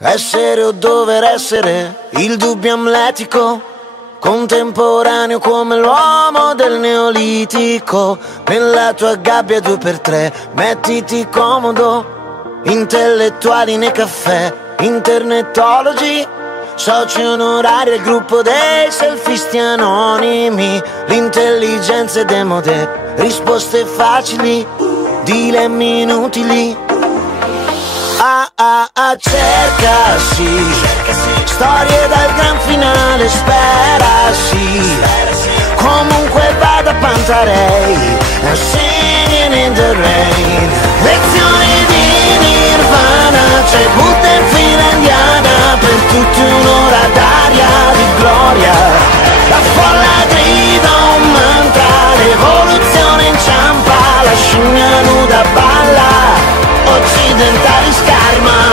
Essere o dover essere, il dubbio amletico, contemporaneo come l'uomo del neolitico. Nella tua gabbia 2x3, mettiti comodo, intellettuali nei caffè, internetologi, soci onorari al gruppo dei selfisti anonimi. L'intelligenza è demode, risposte facili, dilemmi inutili. Cercasi, storie dal gran finale, sperasi. Comunque vada Pantarei, singing in the rain. Lezioni di Nirvana, c'è Buddha in fila indiana, per tutti un'ora d'aria di gloria. La folla grida un mantra, l'evoluzione inciampa, la scimmia nuda balla, occidentali scarma.